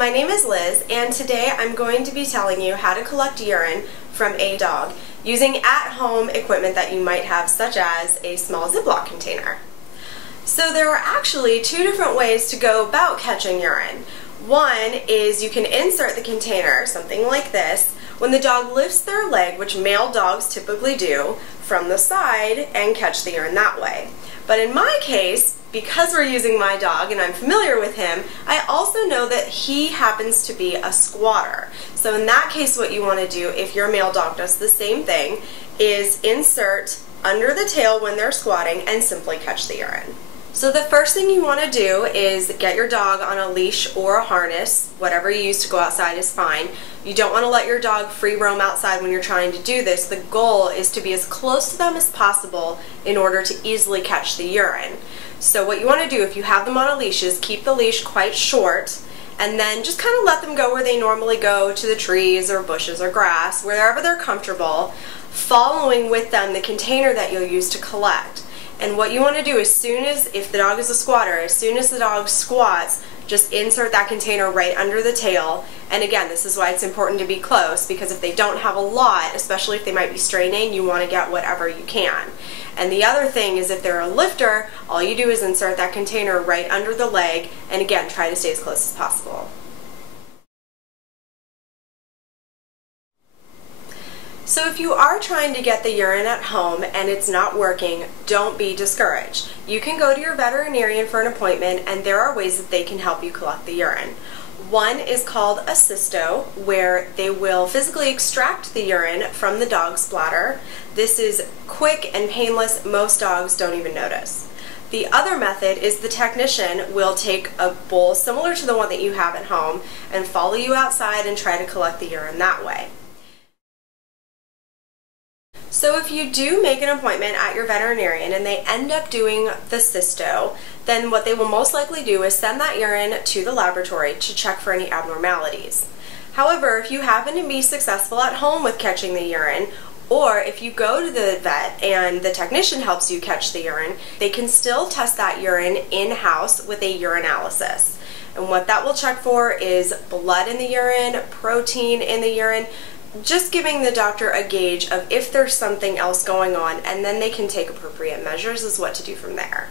my name is Liz, and today I'm going to be telling you how to collect urine from a dog using at-home equipment that you might have, such as a small Ziploc container. So there are actually two different ways to go about catching urine. One is you can insert the container, something like this, when the dog lifts their leg, which male dogs typically do, from the side and catch the urine that way. But in my case, because we're using my dog and I'm familiar with him, I also know that he happens to be a squatter. So in that case, what you want to do, if your male dog does the same thing, is insert under the tail when they're squatting and simply catch the urine. So the first thing you want to do is get your dog on a leash or a harness. Whatever you use to go outside is fine. You don't want to let your dog free roam outside when you're trying to do this. The goal is to be as close to them as possible in order to easily catch the urine. So what you want to do, if you have them on a leash, is keep the leash quite short and then just kind of let them go where they normally go, to the trees or bushes or grass, wherever they're comfortable, following with them the container that you'll use to collect. And what you want to do, if the dog is a squatter, as soon as the dog squats, just insert that container right under the tail. And again, this is why it's important to be close, because if they don't have a lot, especially if they might be straining, you want to get whatever you can. And the other thing is, if they're a lifter, all you do is insert that container right under the leg, and again, try to stay as close as possible. So if you are trying to get the urine at home and it's not working, don't be discouraged. You can go to your veterinarian for an appointment, and there are ways that they can help you collect the urine. One is called a cysto, where they will physically extract the urine from the dog's bladder. This is quick and painless. Most dogs don't even notice. The other method is the technician will take a bowl similar to the one that you have at home and follow you outside and try to collect the urine that way. So if you do make an appointment at your veterinarian and they end up doing the cysto, then what they will most likely do is send that urine to the laboratory to check for any abnormalities. However, if you happen to be successful at home with catching the urine, or if you go to the vet and the technician helps you catch the urine, they can still test that urine in-house with a urinalysis. And what that will check for is blood in the urine, protein in the urine, just giving the doctor a gauge of if there's something else going on, and then they can take appropriate measures as what to do from there.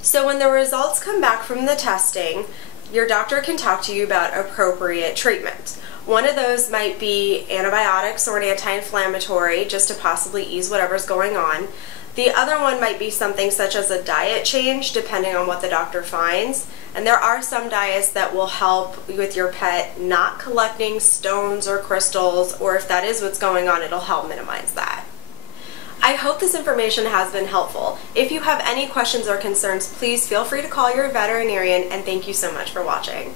So when the results come back from the testing, your doctor can talk to you about appropriate treatment. One of those might be antibiotics or an anti-inflammatory, just to possibly ease whatever's going on. The other one might be something such as a diet change, depending on what the doctor finds. And there are some diets that will help with your pet not collecting stones or crystals, or if that is what's going on, it'll help minimize that. I hope this information has been helpful. If you have any questions or concerns, please feel free to call your veterinarian, and thank you so much for watching.